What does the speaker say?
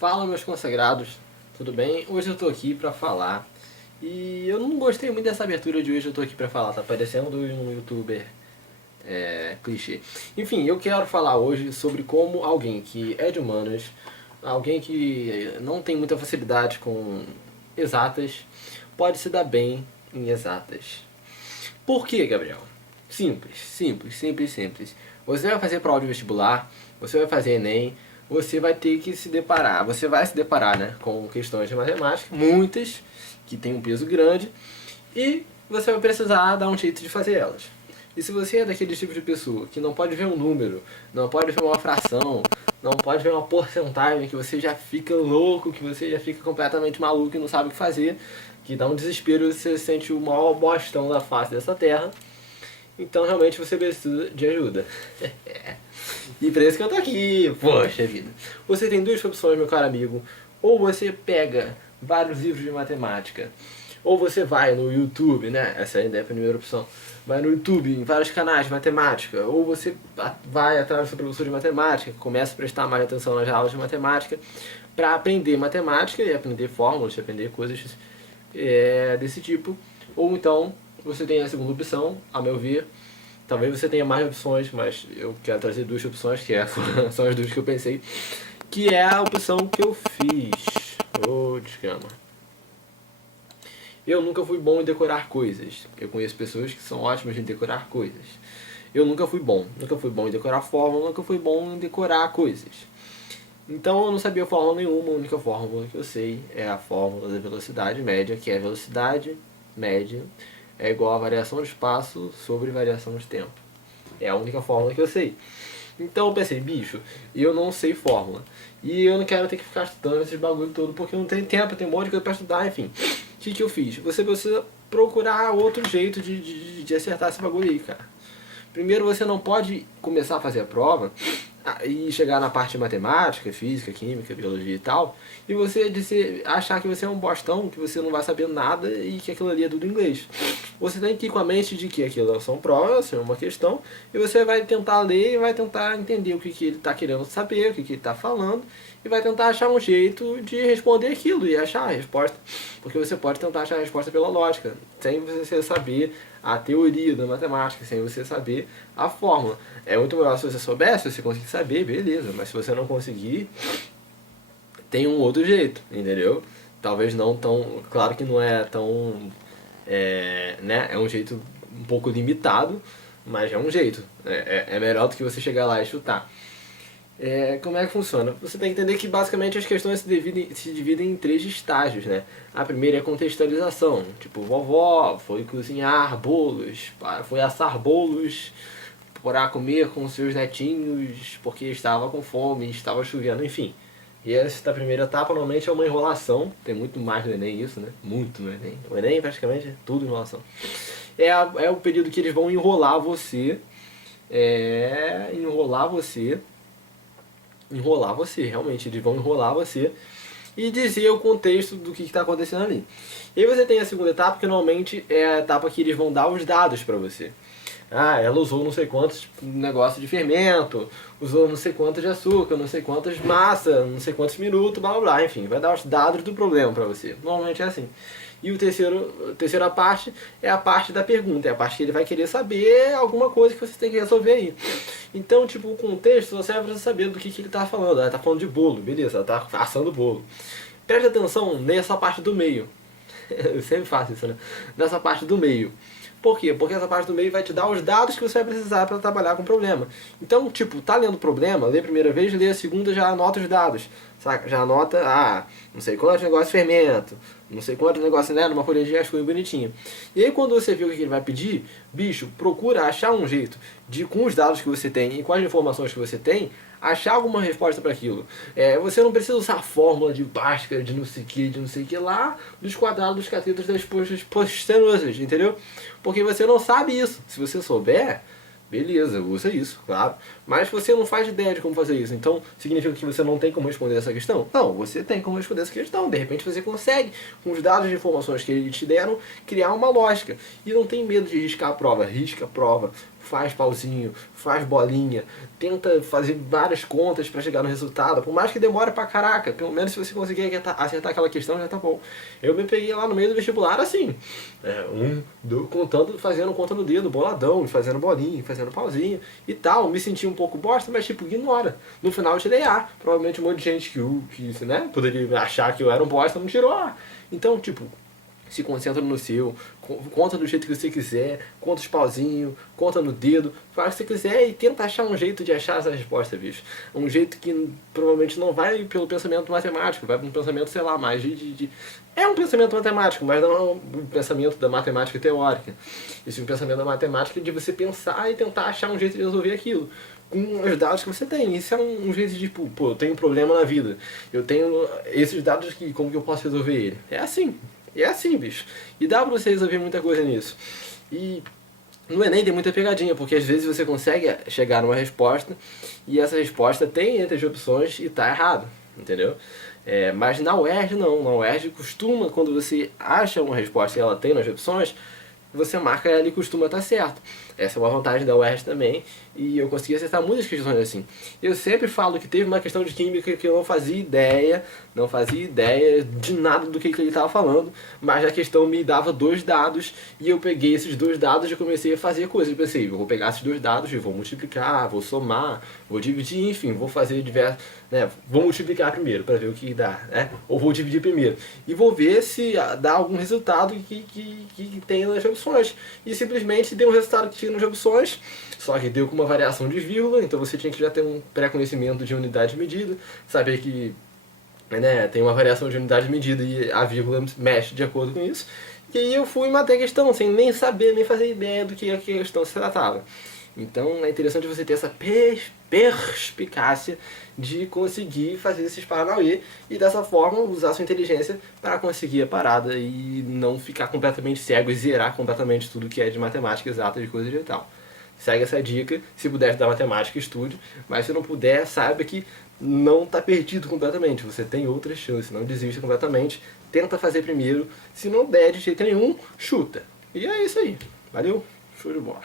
Fala, meus consagrados, tudo bem? Hoje eu tô aqui pra falar e eu não gostei muito dessa abertura de hoje. Eu tô aqui pra falar, tá parecendo um youtuber clichê. Enfim, eu quero falar hoje sobre como alguém que é de humanas, alguém que não tem muita facilidade com exatas, pode se dar bem em exatas. Por quê, Gabriel? Simples, simples, simples, simples. Você vai fazer prova de vestibular, você vai fazer Enem, você vai ter que se deparar, você vai se deparar, né, com questões de matemática, muitas, que tem um peso grande, e você vai precisar dar um jeito de fazer elas. E se você é daquele tipo de pessoa que não pode ver um número, não pode ver uma fração, não pode ver uma porcentagem, que você já fica louco, que você já fica completamente maluco e não sabe o que fazer, que dá um desespero, você se sente o maior bostão da face dessa terra, então realmente você precisa de ajuda. E por isso que eu tô aqui, poxa vida. Você tem duas opções, meu caro amigo. Ou você pega vários livros de matemática, ou você vai no YouTube, né? Essa ainda é a primeira opção. Vai no YouTube, em vários canais de matemática, ou você vai atrás do seu professor de matemática, começa a prestar mais atenção nas aulas de matemática, para aprender matemática e aprender fórmulas, aprender coisas desse tipo. Ou então você tem a segunda opção, a meu ver. Talvez você tenha mais opções, mas eu quero trazer duas opções, são as duas que eu pensei, que é a opção que eu fiz. Desgrama. Eu nunca fui bom em decorar coisas. Eu conheço pessoas que são ótimas em decorar coisas. Eu nunca fui bom. Nunca fui bom em decorar fórmula, nunca fui bom em decorar coisas. Então eu não sabia fórmula nenhuma, a única fórmula que eu sei é a fórmula da velocidade média, que é a velocidade média é igual a variação de espaço sobre variação de tempo. É a única fórmula que eu sei. Então eu pensei, bicho, eu não sei fórmula. E eu não quero ter que ficar estudando esses bagulho todo, porque eu não tenho tempo, eu tenho um monte de coisa pra estudar, enfim. O que eu fiz? Você precisa procurar outro jeito de acertar esse bagulho aí, cara. Primeiro, você não pode começar a fazer a prova e chegar na parte de matemática, física, química, biologia e tal, e você achar que você é um bostão, que você não vai saber nada e que aquilo ali é tudo inglês. Você tem que ir com a mente de que aquilo são provas, é uma questão, e você vai tentar ler e vai tentar entender o que ele está querendo saber, o que ele está falando, e vai tentar achar um jeito de responder aquilo e achar a resposta. Porque você pode tentar achar a resposta pela lógica, sem você saber a teoria da matemática, sem você saber a fórmula. É muito melhor se você soubesse, se você conseguir saber, beleza. Mas se você não conseguir, tem um outro jeito, entendeu? Talvez não tão... Claro que não é tão... né? É um jeito um pouco limitado, mas é um jeito. É melhor do que você chegar lá e chutar. Como é que funciona? Você tem que entender que basicamente as questões se dividem em três estágios, né? A primeira é contextualização, tipo, vovó foi cozinhar bolos, foi assar bolos para comer com seus netinhos porque estava com fome, estava chovendo, enfim. E essa primeira etapa normalmente é uma enrolação, tem muito mais no Enem isso, né? Muito no Enem. O Enem praticamente é tudo enrolação. É o período que eles vão enrolar você, realmente, eles vão enrolar você e dizer o contexto do que está acontecendo ali. E aí você tem a segunda etapa, que normalmente é a etapa que eles vão dar os dados para você. Ela usou não sei quantos negócios de fermento, usou não sei quantos de açúcar, não sei quantas massa, não sei quantos minutos, blá blá blá, enfim, vai dar os dados do problema para você. Normalmente é assim. E a terceira parte é a parte da pergunta, é a parte que ele vai querer saber alguma coisa que você tem que resolver aí. Então, tipo, o contexto você vai precisar saber do que ele tá falando. Ela tá falando de bolo, beleza, ela tá assando bolo. Preste atenção nessa parte do meio. Eu sempre faço isso, né? Nessa parte do meio. Por quê? Porque essa parte do meio vai te dar os dados que você vai precisar para trabalhar com o problema. Então, tipo, tá lendo o problema, lê a primeira vez, lê a segunda, já anota os dados. Saca? Já anota, não sei quantos negócios de fermento, não sei quantos negócios, né, numa folha de rascunho bonitinho. E aí quando você vê o que ele vai pedir, bicho, procura achar um jeito de, com os dados que você tem e com as informações que você tem, achar alguma resposta para aquilo. Você não precisa usar a fórmula de Bhaskara, de não sei que lá, dos quadrados dos catetos das postas hipotenosas, entendeu? Porque você não sabe isso. Se você souber, beleza, usa isso, claro. Mas você não faz ideia de como fazer isso. Então, significa que você não tem como responder essa questão? Não, você tem como responder essa questão. De repente você consegue, com os dados de informações que eles te deram, criar uma lógica. E não tem medo de riscar a prova. Risca a prova. faz pauzinho, faz bolinha, tenta fazer várias contas para chegar no resultado, por mais que demore pra caraca, pelo menos se você conseguir acertar aquela questão já tá bom. Eu me peguei lá no meio do vestibular assim, fazendo conta no dedo, boladão, fazendo bolinha, fazendo pauzinho e tal, me senti um pouco bosta, mas tipo, ignora. No final eu tirei A, provavelmente um monte de gente que né, poderia achar que eu era um bosta não tirou A. Então, tipo, se concentra no seu, conta do jeito que você quiser, conta os pauzinhos, conta no dedo, faz o que você quiser e tenta achar um jeito de achar essa resposta, bicho. Um jeito que provavelmente não vai pelo pensamento matemático, vai pelo pensamento, sei lá, mais É um pensamento matemático, mas não é um pensamento da matemática teórica. Esse é um pensamento da matemática de você pensar e tentar achar um jeito de resolver aquilo com os dados que você tem. Isso é um jeito de, tipo, pô, eu tenho um problema na vida. Eu tenho esses dados aqui, como que eu posso resolver ele? É assim. E é assim, bicho. E dá pra você resolver muita coisa nisso. E no Enem tem muita pegadinha, porque às vezes você consegue chegar numa resposta e essa resposta tem entre as opções e tá errado, entendeu? Mas na UERJ não. Na UERJ costuma, quando você acha uma resposta e ela tem nas opções, você marca ela e costuma estar certo. Essa é uma vantagem da UERJ também, e eu consegui acertar muitas questões assim. Eu sempre falo que teve uma questão de química que eu não fazia ideia de nada do que ele estava falando, mas a questão me dava 2 dados, e eu peguei esses 2 dados e comecei a fazer coisas. Eu pensei, eu vou pegar esses 2 dados e vou multiplicar, vou somar, vou dividir, enfim, vou fazer diversos... vou multiplicar primeiro para ver o que dá, né? Ou vou dividir primeiro. E vou ver se dá algum resultado que tem nas opções. E simplesmente deu um resultado que tinha nas opções, só que deu com uma variação de vírgula, então você tinha que já ter um pré-conhecimento de unidade de medida, saber que tem uma variação de unidade de medida e a vírgula mexe de acordo com isso. E aí eu fui e matei a questão, sem nem saber, nem fazer ideia do que a questão se tratava. Então é interessante você ter essa perspicácia de conseguir fazer esses paranauê e dessa forma usar sua inteligência para conseguir a parada e não ficar completamente cego e zerar completamente tudo que é de matemática exata, de coisa e tal. Segue essa dica, se puder estudar matemática, estude, mas se não puder, saiba que não está perdido completamente, você tem outras chances, não desista completamente, tenta fazer primeiro, se não der de jeito nenhum, chuta. E é isso aí, valeu, show de bola.